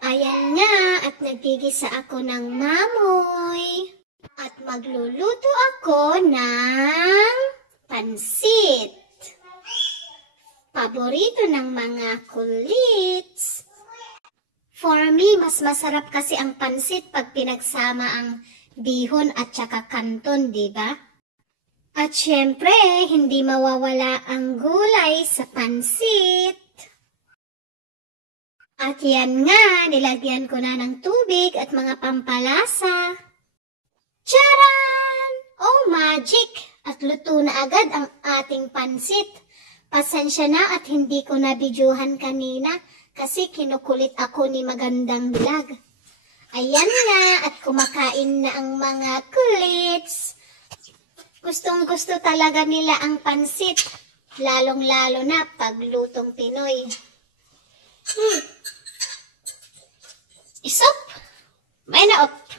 Ayan nga, at nagigisa ako ng mamoy. At magluluto ako ng pansit. Paborito ng mga kulits. For me, mas masarap kasi ang pansit pag pinagsama ang bihon at saka kanton, di ba? At syempre, hindi mawawala ang gulay sa pansit. At yan nga, nilagyan ko na ng tubig at mga pampalasa. Charan! Oh, magic! At luto na agad ang ating pansit. Pasensya na at hindi ko nabidyohan kanina kasi kinukulit ako ni Magandang Vlog. Ayan nga, at kumakain na ang mga kulits. Gustong-gusto talaga nila ang pansit, lalong-lalo na pag lutong Pinoy. Isop! May naop!